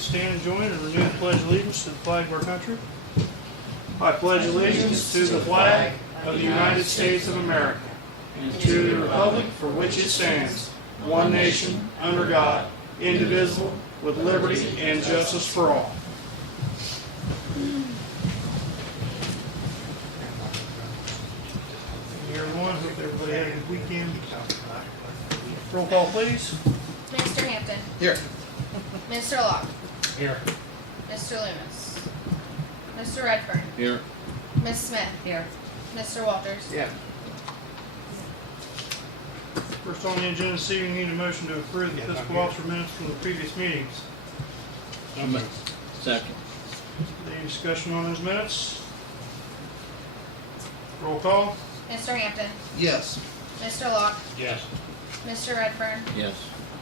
please stand and join and renew the pledge of allegiance to the flag of our country. I pledge allegiance to the flag of the United States of America and to the republic for which it stands, one nation, under God, indivisible, with liberty and justice for all. Hey everyone, hope everybody had a good weekend. Roll call, please. Mr. Hampton. Here. Mr. Locke. Here. Mr. Loomis. Mr. Redfern. Here. Miss Smith. Here. Mr. Walters. Yeah. First on the agenda this evening, we need a motion to approve the fiscal officer minutes from the previous meetings. Second. Any discussion on those minutes? Roll call. Mr. Hampton. Yes. Mr. Locke. Yes. Mr. Redfern. Yes.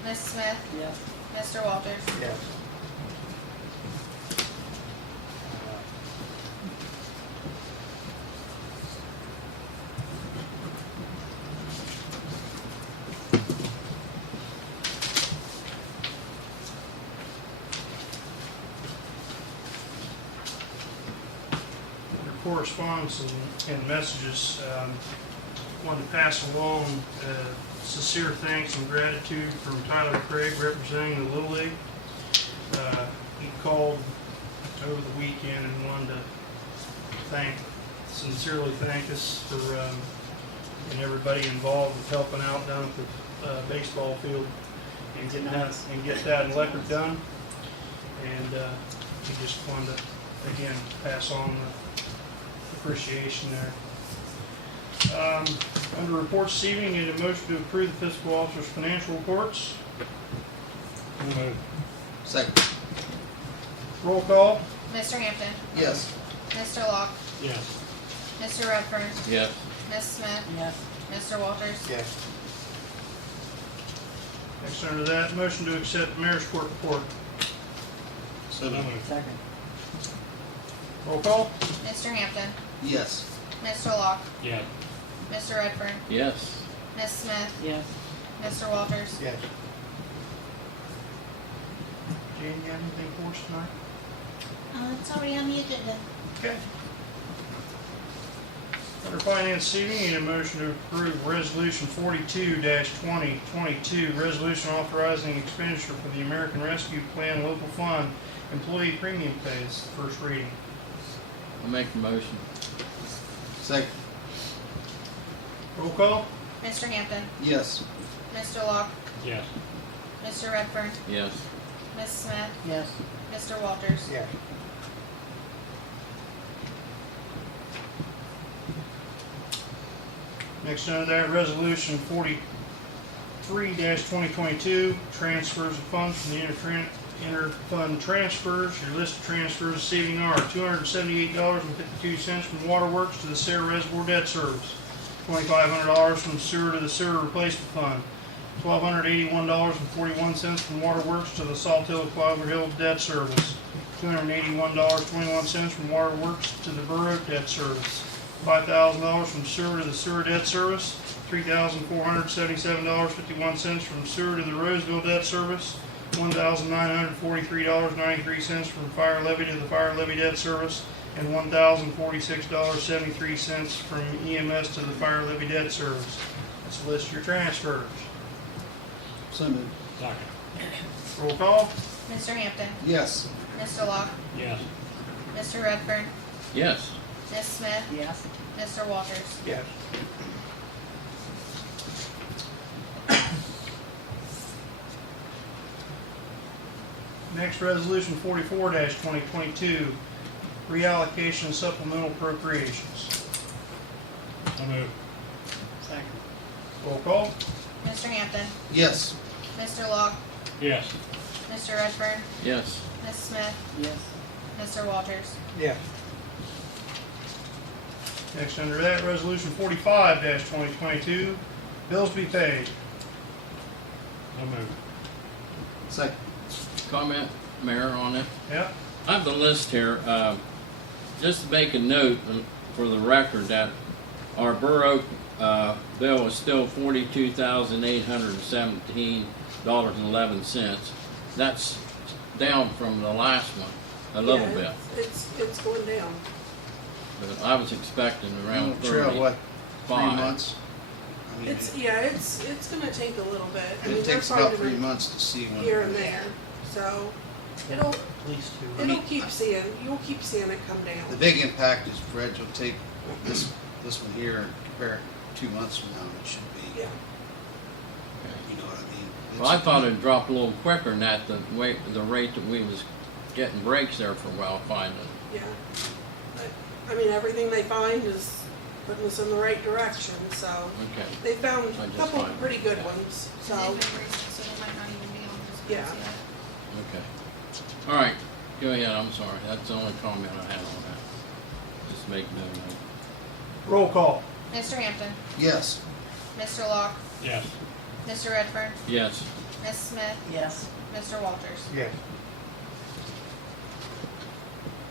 Miss Smith. Yes. Mr. Walters. Yes. Your correspondence and messages, wanted to pass along sincere thanks and gratitude from Tyler Craig representing the Little League. He called over the weekend and wanted to sincerely thank us for and everybody involved with helping out down at the baseball field and get that electric done. And he just wanted to again pass on the appreciation there. Under reports this evening, need a motion to approve the fiscal officer's financial reports. Second. Roll call. Mr. Hampton. Yes. Mr. Locke. Yes. Mr. Redfern. Yes. Miss Smith. Yes. Mr. Walters. Yes. Next under that, motion to accept the mayor's court report. Second. Roll call. Mr. Hampton. Yes. Mr. Locke. Yes. Mr. Redfern. Yes. Miss Smith. Yes. Mr. Walters. Yes. Jane, you have anything for us tonight? It's already on the agenda. Okay. Under finance this evening, need a motion to approve resolution 42-2022, resolution authorizing expenditure for the American Rescue Plan Local Fund employee premium pays, first reading. I'll make the motion. Second. Roll call. Mr. Hampton. Yes. Mr. Locke. Yes. Mr. Redfern. Yes. Miss Smith. Yes. Mr. Walters. Yes. Next under that, resolution 43-2022, transfers of funds from the inter-fund transfers. Your list of transfers this evening are $278.52 from Waterworks to the Sarah Reservoir Debt Service, $2,500 from sewer to the sewer replacement fund, $1,281.41 from Waterworks to the Salt Hill Clover Hill Debt Service, $281.21 from Waterworks to the Borough Debt Service, $5,000 from sewer to the sewer debt service, $3,477.51 from sewer to the Roseville debt service, $1,943.93 from fire levy to the fire levy debt service, and $1,046.73 from EMS to the fire levy debt service. Let's list your transfers. So moved. Roll call. Mr. Hampton. Yes. Mr. Locke. Yes. Mr. Redfern. Yes. Miss Smith. Yes. Mr. Walters. Yes. Next, resolution 44-2022, reallocation of supplemental appropriations. Second. Roll call. Mr. Hampton. Yes. Mr. Locke. Yes. Mr. Redfern. Yes. Miss Smith. Yes. Mr. Walters. Yes. Next under that, resolution 45-2022, bills to be paid. Second. Comment, Mayor, on it. Yep. I have the list here. Just to make a note for the record that our borough bill is still $42,817.11. That's down from the last one, a little Yeah, bit. It's going down. But I was expecting around Trail, what, 3 35. months? I mean, It's gonna take a little bit. I mean, it they're takes about finding 3 it months to see when. here and there, so it'll, At least two. you'll keep seeing it come The down. big impact is Fred, you'll take this one here and compare it 2 months from now, and it should be, Yeah, you know what I mean? Well, I thought it dropped a little quicker than that, the rate that we was getting breaks there for a while finally. yeah. But, I mean, everything they find is putting us in the right direction, so Okay. they found I a just couple find- pretty good ones, And so. they've been recent, so they might not even be on this Yeah. list yet. Okay. All right. Go ahead. I'm sorry. That's the only comment I had on that. Just make no note. Roll call. Mr. Hampton, Yes. Mr. Locke, Yes. Mr. Redfern, Yes. Ms. Smith, Yes. Mr. Walters. Yes.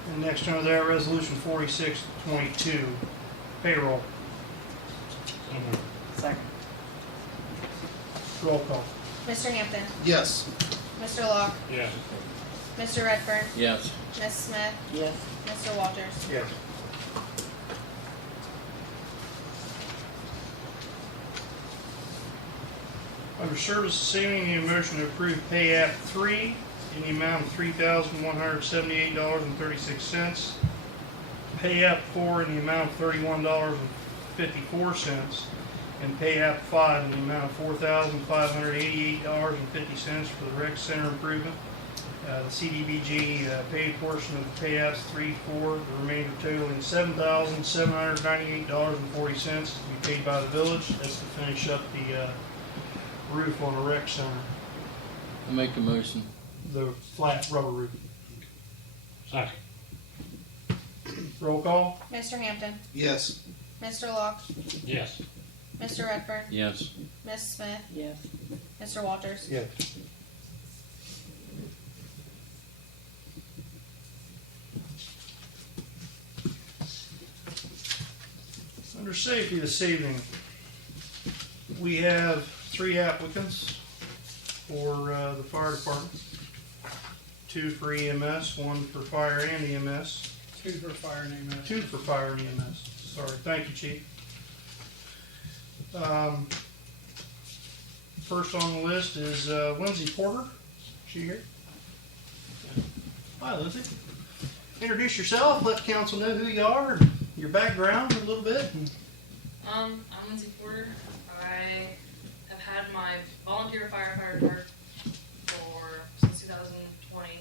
And next under that, resolution 4622, payroll. So moved. Second. Roll call. Mr. Hampton, Yes. Mr. Locke, Yes. Mr. Redfern, Yes. Ms. Smith, Yes. Mr. Walters. Yes. Under service saving, need a motion to approve pay app 3 in the amount of $3,178.36. Pay app 4 in the amount of $31.54. And pay app 5 in the amount of $4,588.50 for the rec center improvement. The CDBG paid portion of the pay apps 3, 4, the remainder totaling $7,798.40 to be paid by the village. That's to finish up the roof on the rec center, I make a motion. the flat rubber roof. Second. Roll call? Mr. Hampton, Yes. Mr. Locke, Yes. Mr. Redfern, Yes. Ms. Smith, Yes. Mr. Walters. Yes. Under safety this evening, we have 3 applicants for the fire department. 2 for EMS, 1 for fire and EMS. 2 for fire and EMS. 2 for fire and EMS. Sorry, thank you, Chief. First on the list is Lindsay Porter. She here? Hi, Lindsay. Introduce yourself. Let council know who you are, and your background a little bit. I'm Lindsay Porter. I have had my volunteer firefighter card since 2020.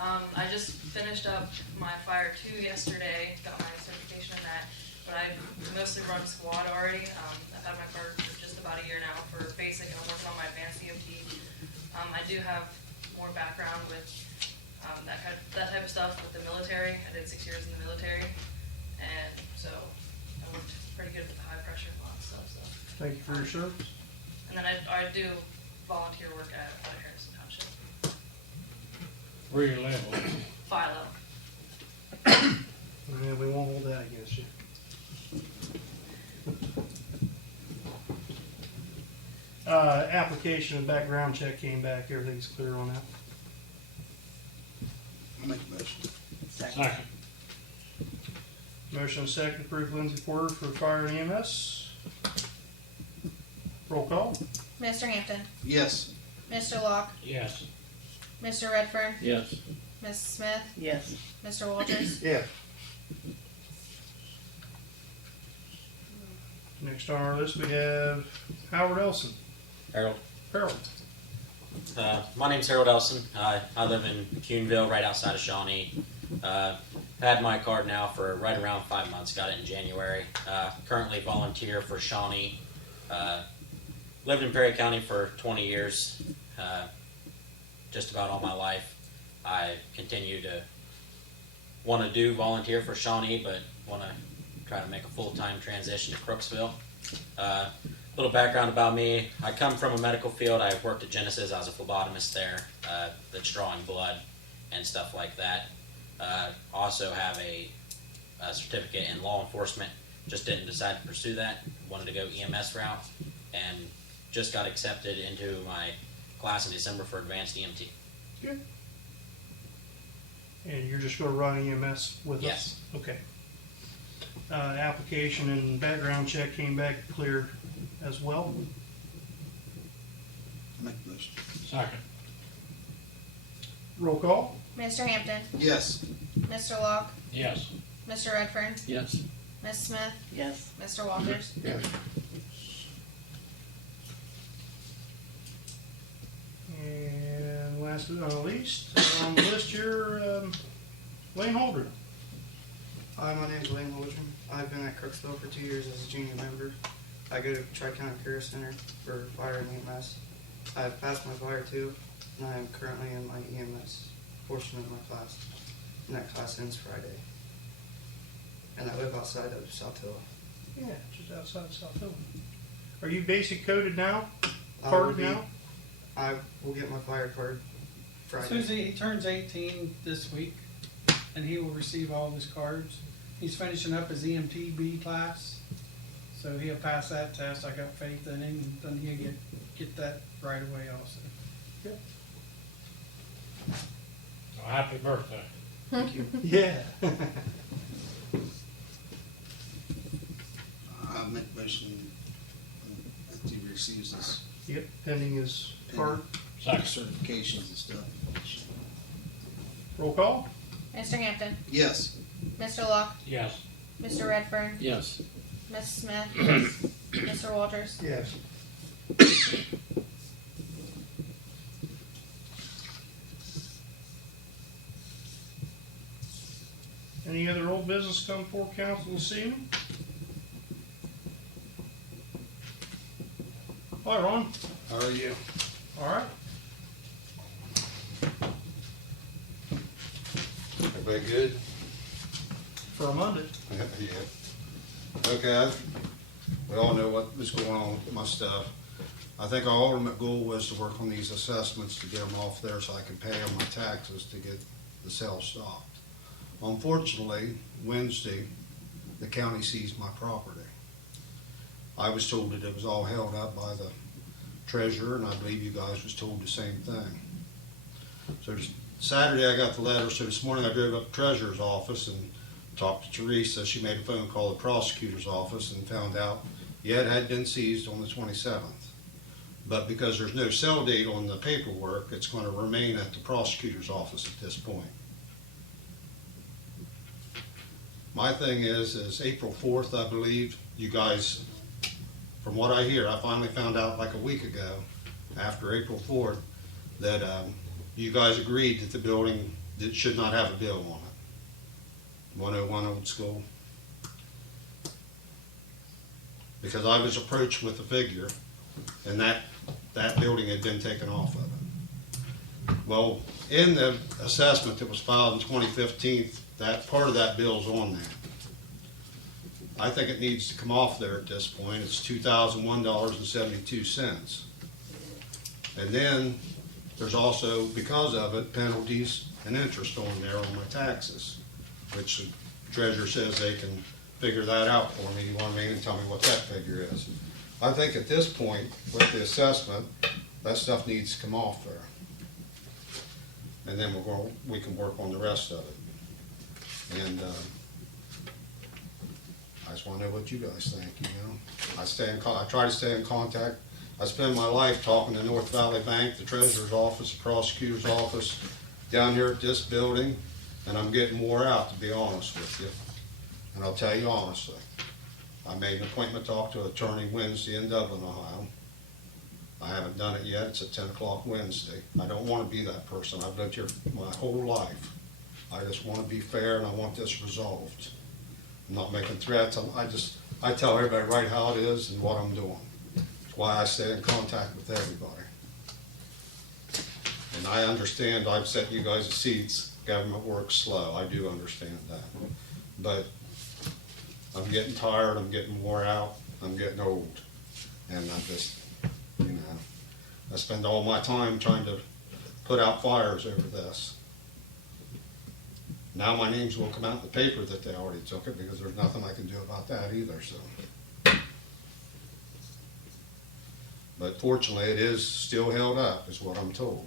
I just finished up my Fire 2 yesterday, got my certification in that, but I mostly run squad already. I've had my card for just about a year now for basic, and I'm working on my advanced EMT. I do have more background with that type of stuff with the military. I did 6 years in the military, and so I worked pretty good with the high pressure and a lot of stuff. So, Thank you for your service. and then I do volunteer work at Harrison Township, Where you live? Philo. Yeah, we won't hold that against you. Application and background check came back. Everything's clear on that. I'll make a motion. Second. Motion and second to approve Lindsay Porter for fire and EMS. Roll call. Mr. Hampton, Yes. Mr. Locke, Yes. Mr. Redfern, Yes. Ms. Smith, Yes. Mr. Walters. Yeah. Next on our list we have Howard Elson. Harold. Harold. My name's Harold Elson. I live in Cuneville, right outside of Shawnee. Had my card now for right around 5 months. Got it in January. Currently volunteer for Shawnee. Lived in Perry County for 20 years. Just about all my life. I continue to want to do volunteer for Shawnee, but want to try to make a full-time transition to Crooksville. Little background about me. I come from a medical field. I worked at Genesis. I was a phlebotomist there, that's drawing blood and stuff like that. Also have a certificate in law enforcement. Just didn't decide to pursue that. Wanted to go EMS route, and just got accepted into my class in December for advanced EMT. Good. And you're just gonna run EMS with us? Yes. Okay. Application and background check came back clear as well. Make the motion. Second. Roll call? Mr. Hampton, Yes. Mr. Locke, Yes. Mr. Redfern, Yes. Ms. Smith, Yes. Mr. Walters. Yes. And last but not least, on the list here, Wayne Holdren. Hi, my name's Wayne Holdren. I've been at Crooksville for 2 years as a junior member. I go to Tri-County Career Center for fire and EMS. I've passed my fire too, and I am currently in my EMS portion of my class. And that class ends Friday. And I live outside of South Hill. Yeah, just outside of South Hill. Are you basic coded now? I will Carded be- now? I will get my fire card Friday. Susie, he turns 18 this week, and he will receive all of his cards. He's finishing up his EMTB class, so he'll pass that test. I got faith in him, and then he'll get that right away also. So happy birthday. Thank you. Yeah. I'll make the motion that he receives this Yep, pending his card. Second. certifications and stuff. Roll call? Mr. Hampton, Yes. Mr. Locke, Yes. Mr. Redfern, Yes. Ms. Smith, Mr. Walters. Yes. Any other old business come before council this evening? Hi, Ron. How are you? All right. Everybody good? For a Monday. Yeah. Okay, we all know what was going on with my stuff. I think our ultimate goal was to work on these assessments to get them off there so I could pay on my taxes to get the sale stopped. Unfortunately, Wednesday, the county seized my property. I was told that it was all held up by the treasurer, and I believe you guys was told the same thing. So Saturday I got the letter, so this morning I drove up to the treasurer's office and talked to Teresa. She made a phone call to the prosecutor's office and found out, yeah, it had been seized on the 27th. But because there's no sale date on the paperwork, it's going to remain at the prosecutor's office at this point. My thing is April 4th, I believe, you guys, from what I hear, I finally found out like a week ago, after April 4th, that you guys agreed that the building that should not have a bill on it. 101 Old School. Because I was approached with a figure, and that building had been taken off of it. Well, in the assessment that was filed in 2015, that part of that bill's on there. I think it needs to come off there at this point. It's $2,001.72. And then there's also, because of it, penalties and interest on there on my taxes, which the treasurer says they can figure that out for me, you know what I mean, and tell me what that figure is. I think at this point, with the assessment, that stuff needs to come off there. And then we can work on the rest of it. And I just want to know what you guys think, you know. I try to stay in contact. I spend my life talking to North Valley Bank, the treasurer's office, the prosecutor's office, down here at this building, and I'm getting wore out, to be honest with you. And I'll tell you honestly, I made an appointment to talk to an attorney Wednesday in Dublin, Ohio. I haven't done it yet. It's at 10 o'clock Wednesday. I don't want to be that person. I've lived here my whole life. I just want to be fair, and I want this resolved. I'm not making threats. I tell everybody right how it is and what I'm doing. That's why I stay in contact with everybody. And I understand I've set you guys' seats. Government works slow. I do understand that. But I'm getting tired. I'm getting wore out. I'm getting old. And I just, you know, I spend all my time trying to put out fires over this. Now my names will come out in the paper that they already took it, because there's nothing I can do about that either, so. But fortunately, it is still held up, is what I'm told.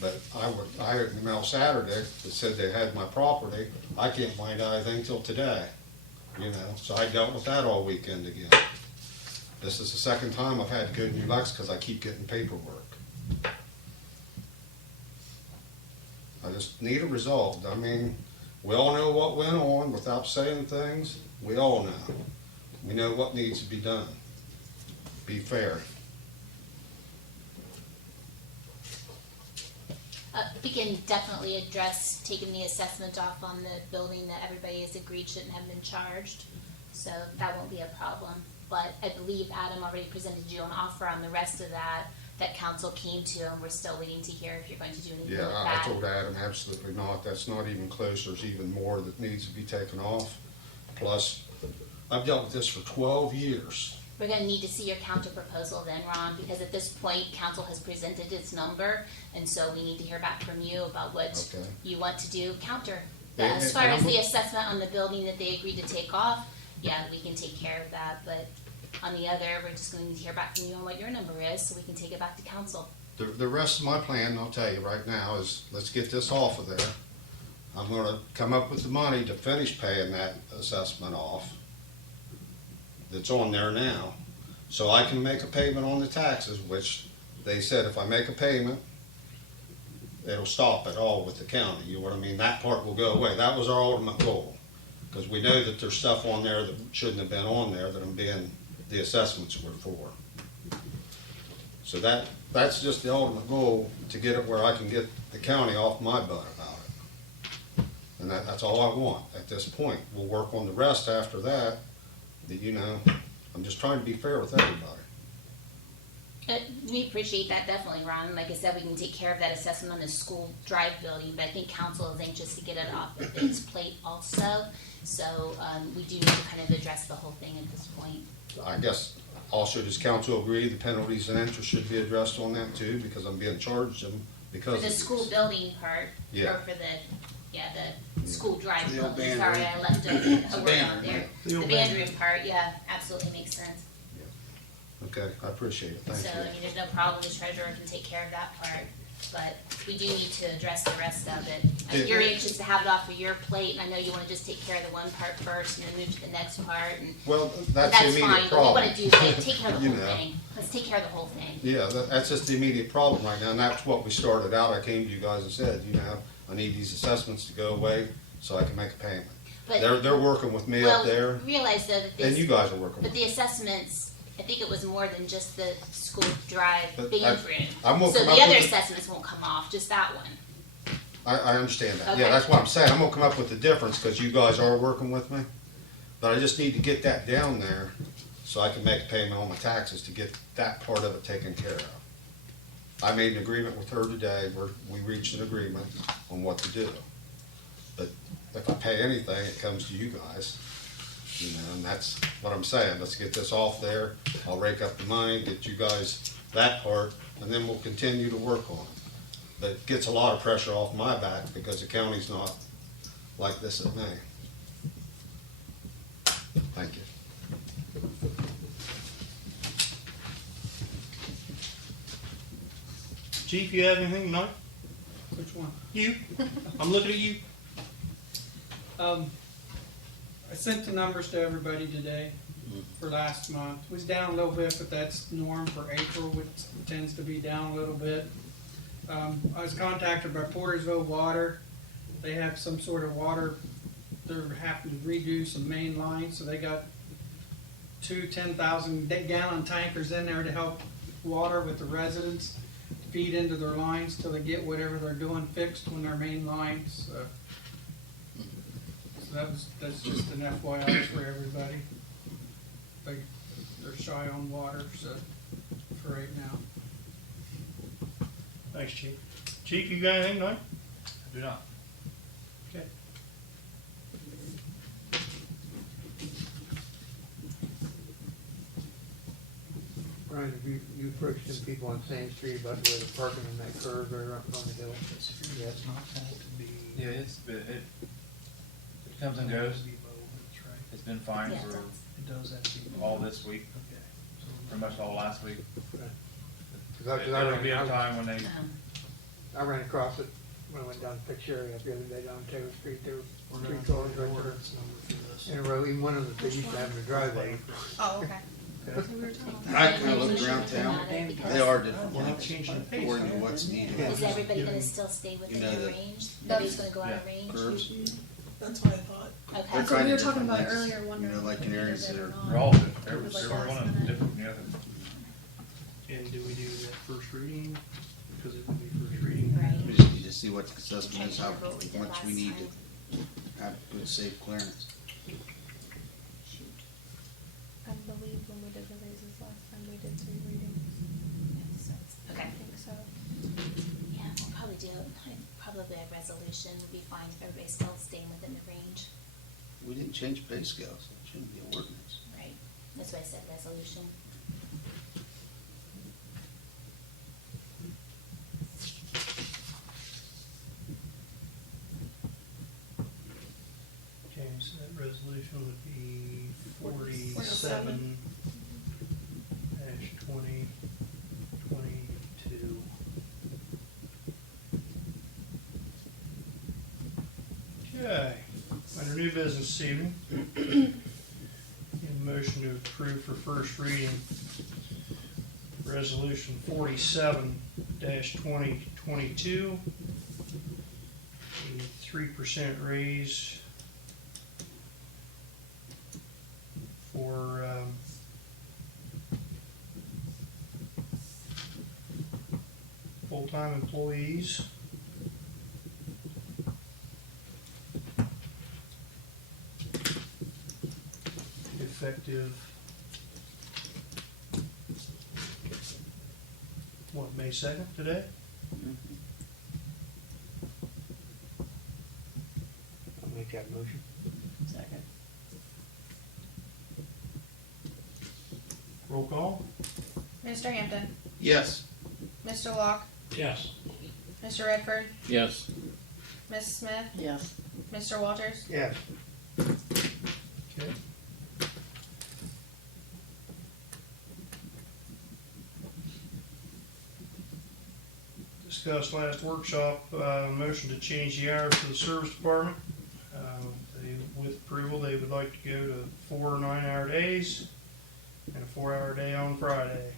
But I had an email Saturday that said they had my property. I can't find out anything till today, you know, so I dealt with that all weekend again. This is the second time I've had to go to New Lex because I keep getting paperwork. I just need it resolved. I mean, we all know what went on without saying things. We all know. We know what needs to be done. Be fair. We can definitely address taking the assessment off on the building that everybody has agreed shouldn't have been charged. So that won't be a problem. But I believe Adam already presented you an offer on the rest of that council came to, and we're still waiting to hear if you're going to do anything with Yeah, that. I told Adam absolutely not. That's not even close. There's even more that needs to be taken off. Plus, I've dealt with this for 12 years. We're gonna need to see your counter proposal then, Ron, because at this point, council has presented its number, and so we need to hear back from you about what Okay. you want to do counter. And- As and far as I'm- the assessment on the building that they agreed to take off, yeah, we can take care of that, but on the other, we're just going to hear back from you on what your number is, so we can take it back to council. The rest of my plan, I'll tell you right now, is let's get this off of there. I'm gonna come up with the money to finish paying that assessment off that's on there now, so I can make a payment on the taxes, which they said if I make a payment, it'll stop it all with the county, you know what I mean? That part will go away. That was our ultimate goal, because we know that there's stuff on there that shouldn't have been on there that the assessments were for. So that's just the ultimate goal, to get it where I can get the county off my butt about it. And that's all I want at this point. We'll work on the rest after that, you know, I'm just trying to be fair with everybody. We appreciate that definitely, Ron. Like I said, we can take care of that assessment on the school drive building, but I think council is anxious to get it off of its plate also. So, we do need to kind of address the whole thing at this point. I guess also, does council agree the penalties and interest should be addressed on that too, because I'm being charged them because For of the this. school building part, Yeah. or for the school drive The old building, band sorry, room. I left a word band on room, there. right? The The old band band room part, yeah, absolutely makes sense. Okay, I appreciate it, thank So, I you. mean, there's no problem, the treasurer can take care of that part, but we do need to address the rest of it. Yeah. You're anxious to have it off of your plate, and I know you wanna just take care of the one part first and then move to the next part, and Well, but that's the that's immediate fine, but we problem. wanna do, take care of the You whole know. thing. Let's take care of the whole thing. Yeah, that's just the immediate problem right now, and that's what we started out. I came to you guys and said, you know, I need these assessments to go away so I can make a payment. But, They're working with me up there, well, realize though that and you this, guys are working but with the me. assessments, I think it was more than just the school drive But band I- room. I'm gonna So come the up other with a- assessments won't come off, just that one. I understand that. Okay. Yeah, that's what I'm saying. I'm gonna come up with the difference, because you guys are working with me. But I just need to get that down there so I can make a payment on my taxes to get that part of it taken care of. I made an agreement with her today, where we reached an agreement on what to do. But if I pay anything, it comes to you guys, you know, and that's what I'm saying. Let's get this off there. I'll rake up the money, get you guys that part, and then we'll continue to work on it. But it gets a lot of pressure off my back because the county's not like this at me. Thank you. Chief, you have anything tonight? Which one? You? I'm looking at you. I sent the numbers to everybody today for last month. It was down a little bit, but that's norm for April, which tends to be down a little bit. I was contacted by Portersville Water. They have some sort of water, they're having to redo some main lines, so they got two 10,000-gallon tankers in there to help water with the residents, feed into their lines till they get whatever they're doing fixed when their main lines. So that's just an FYI for everybody. They're shy on water, so, for right now. Thanks, Chief. Chief, you got anything tonight? I do not. Okay. Brian, have you approached some people on Sand Street about where the parking on that curve right up on the hill? Yes. Yeah, it comes and goes. It's been fine Yeah, for It does have to be. all this week, pretty much all last week. Cause I There will be a was- time when they Um, I ran across it when I went down to pick Sherry up the other day down Taylor Street. There We're were gonna three do cars the right ordinance number for this. there in a row. Even one of them, they used to have in the driveway. Oh, okay. I kinda looked around town, they are different. We're not changing the pace. According to what's needed. Is everybody gonna still stay within know, the the- range? Nobody's gonna go out of range? Curves. That's what I thought. They're Okay. trying we were to talking different about lengths, earlier, wondering you know, like if in we areas did that it or are. not. They're all different, It was like every last one of them minute. different from the other. And do we do that first reading? Because it would be first reading. Right. We just need to see what the assessment is, how Trying to remember what we did much we last need time. to have good safe clearance. Shoot. I believe when we did the raises last time, we did 3 readings. Okay. I think so. Yeah, we'll probably do, probably a resolution would be fine if everybody's still staying within the range. We didn't change pay scales, so it shouldn't be an ordinance. Right. That's why I said resolution. Okay, so that resolution would be 47 dash 2022. Okay, under new business this evening, need a motion to approve for first reading resolution 47 dash 2022, a 3% raise for full-time employees. Effective, what, May 2nd today? I'll make that motion. Second. Roll call? Mr. Hampton, Yes. Mr. Locke, Yes. Mr. Redford, Yes. Ms. Smith, Yes. Mr. Walters. Yes. Okay. Discussed last workshop, motion to change the hours for the service department. With approval, they would like to go to 4 9-hour days and a 4-hour day on Friday.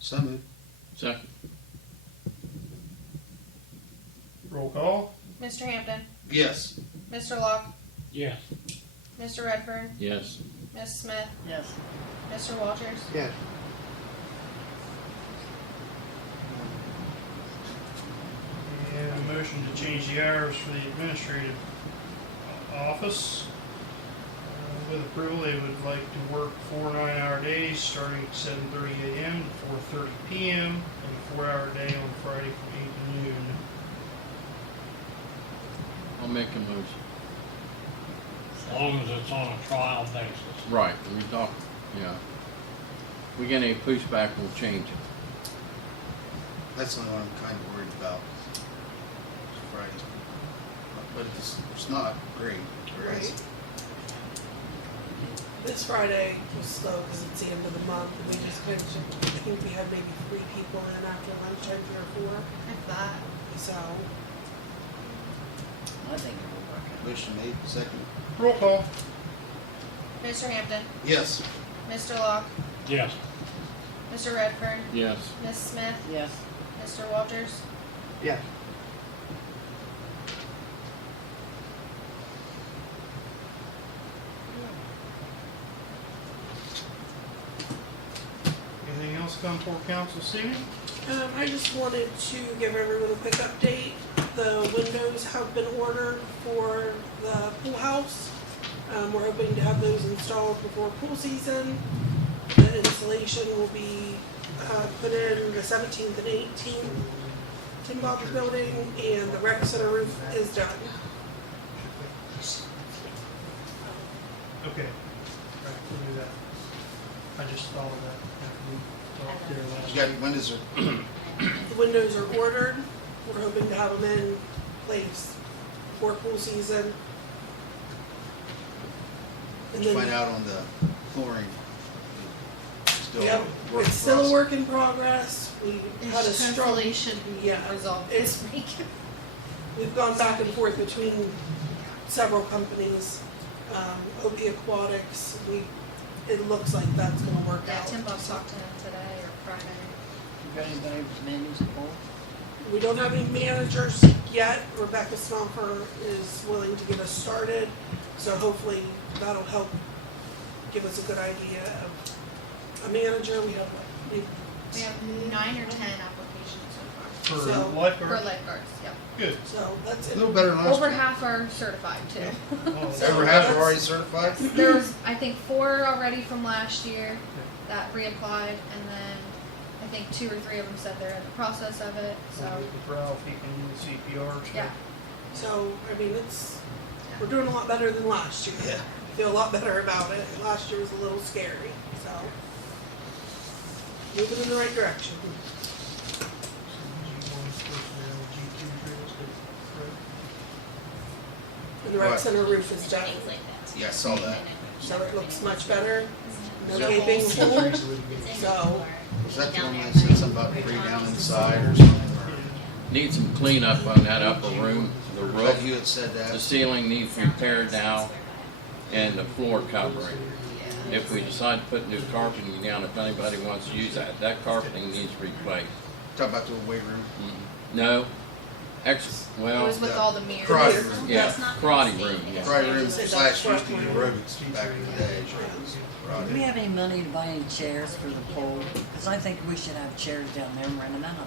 So moved. Second. Roll call? Mr. Hampton, Yes. Mr. Locke, Yes. Mr. Redford, Yes. Ms. Smith, Yes. Mr. Walters. Yes. And a motion to change the hours for the administrative office. With approval, they would like to work 4 9-hour days, starting at 7:30 a.m. to 4:30 p.m., and a 4-hour day on Friday from 8 to noon. I'll make a motion. As long as it's on a trial basis. Right, we talk, yeah. If we get any pushback, we'll change it. That's the only one I'm kind of worried about. Friday. But it's not great. Right. This Friday was slow because it's the end of the month. And we just kind of, I think we had maybe 3 people in after lunchtime, 3 or 4. If that. So, I think it will work out. Motion made, second. Roll call? Mr. Hampton, Yes. Mr. Locke, Yes. Mr. Redford, Yes. Ms. Smith, Yes. Mr. Walters. Yes. Anything else come for council this evening? I just wanted to give everyone a quick update. The windows have been ordered for the pool house. We're hoping to have those installed before pool season. The installation will be put in the 17th and 18th. Tim Bob's building, and the rec center roof is done. Okay. All right, we'll do that. I just thought of that after we talked there last You got week. windows are, The windows are ordered. We're hoping to have them in place for pool season. And did you then find out on the flooring? still Yep, a work in it's still a process. work in progress. We had a struggle. Hopefully should be Yeah, resolved it's- this week. We've gone back and forth between several companies. OP Aquatics, it looks like that's gonna work Yeah, out. Tim Bob talked to him today or Friday. You got anybody with managed support? We don't have any managers yet. Rebecca Stomper is willing to get us started, so hopefully that'll help give us a good idea of a manager. We have, We have 9 or 10 applications so For So- far. lifeguard? For lifeguards, yep. Good. so that's A it. little better than last Over year. half are certified too. Oh, So Over half are that's- already certified? There was, I think, 4 already from last year that reapplied, and then I think 2 or 3 of them said they're in the process of it, so, With Ralph, he can do the CPR. so- yeah. So, I mean, we're doing a lot better than last year. Yeah. I feel a lot better about it. Last year was a little scary, so moving in the right direction. And the rec Right. center roof is done, Things like that. Yeah, I saw that. so it looks much better. No So- gaping hole, It's in so Was that the down one there. that said something about free down inside or something? Need some cleanup on that upper room, the Or roof. you had said The that. ceiling needs repaired now, and the floor covering. If we decide to put new carpeting down, if anybody wants to use that, that carpeting needs replaced. Talk about the weight room. No, It well, was with all the mirrors. Karate room. yeah, That's not karate gonna room, stay. yeah. Karate room Say that's slash used to be front aerobics back in the day. Do we have any money to buy any chairs for the pool? Because I think we should have chairs down there and rent them out.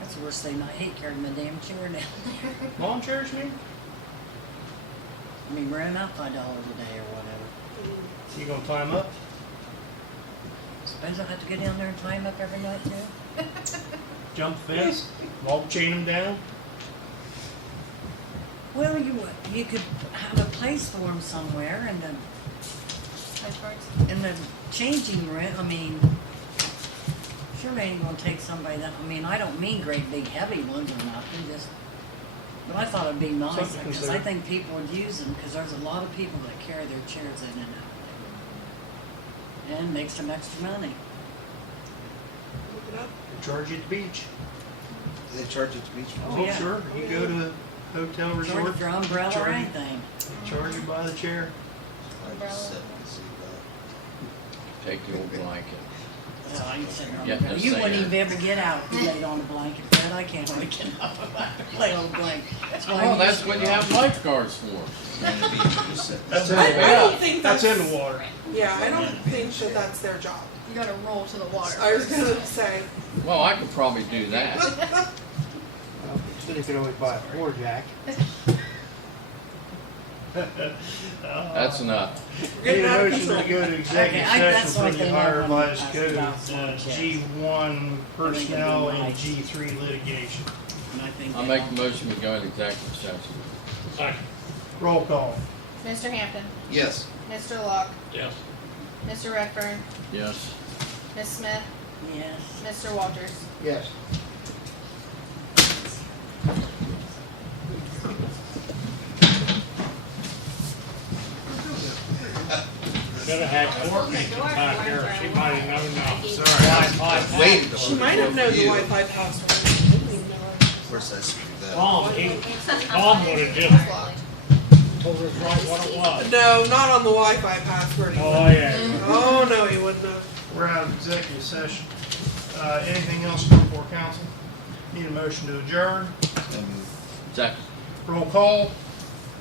That's the worst thing. I hate carrying my damn chair down there. Lawn chairs, you mean? I mean, rent them out $5 a day or whatever. You gonna climb up? Suppose I have to go down there and climb up every night too? Jump fence? Log chain them down? Well, you could have a place for them somewhere and then Lifeguards. in the changing room, I mean, sure ain't gonna take somebody that, I mean, I don't mean great big heavy ones or nothing, just, but I thought it'd be nice, Something to because consider. I think people would use them, because there's a lot of people that carry their chairs in and out there. And make some extra money. look it up. Charge you at the beach. Do they charge at the beach? Oh, yeah. Sure. You go to a hotel Charge resort, your umbrella or Charge- anything. they charge you by the chair. I just said, let's see Take the old blanket. Well, I ain't sitting on Yeah, the bed. just You saying. wouldn't even ever get out if you laid on the blanket bed. I can't really get up if I have to lay on the blanket. That's why Well, I'm that's used what to you it. have lifeguards for. that. The beach, you just said. That's in I the don't water. think That's that's, in the water. yeah, I don't think that that's their job. You gotta roll to the water. I was gonna say, Well, I could probably do that. Then you could always buy a floor jack. That's enough. we're getting Need a out of motion to control. go to executive Okay, that's session what for the they Ohio want when Revised I Code, asked about G1 personnel and nice. G3 litigation. And I think I'll they make all- the motion to go into executive session. Second. Roll call. Mr. Hampton, Yes. Mr. Locke, Yes. Mr. Redfern, Yes. Ms. Smith, Yes. Mr. Walters. Yes. Should have had Courtney come back here, she might have known now. Sorry, I was waiting to She might have known the Wi-Fi password. I didn't even know it. Of course, I screwed that. Tom would have just told us right what it was. No, not on the Wi-Fi password. he Oh, wouldn't. yeah. Oh, no, he wouldn't have. We're out of executive session. Anything else before council? Need a motion to adjourn. Second. Roll call.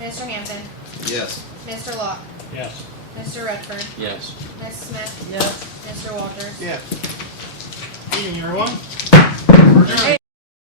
Mr. Hampton, Yes. Mr. Locke, Yes. Mr. Redfern, Yes. Ms. Smith, Yes. Mr. Walters. Yes. Meeting, everyone. We're adjourned.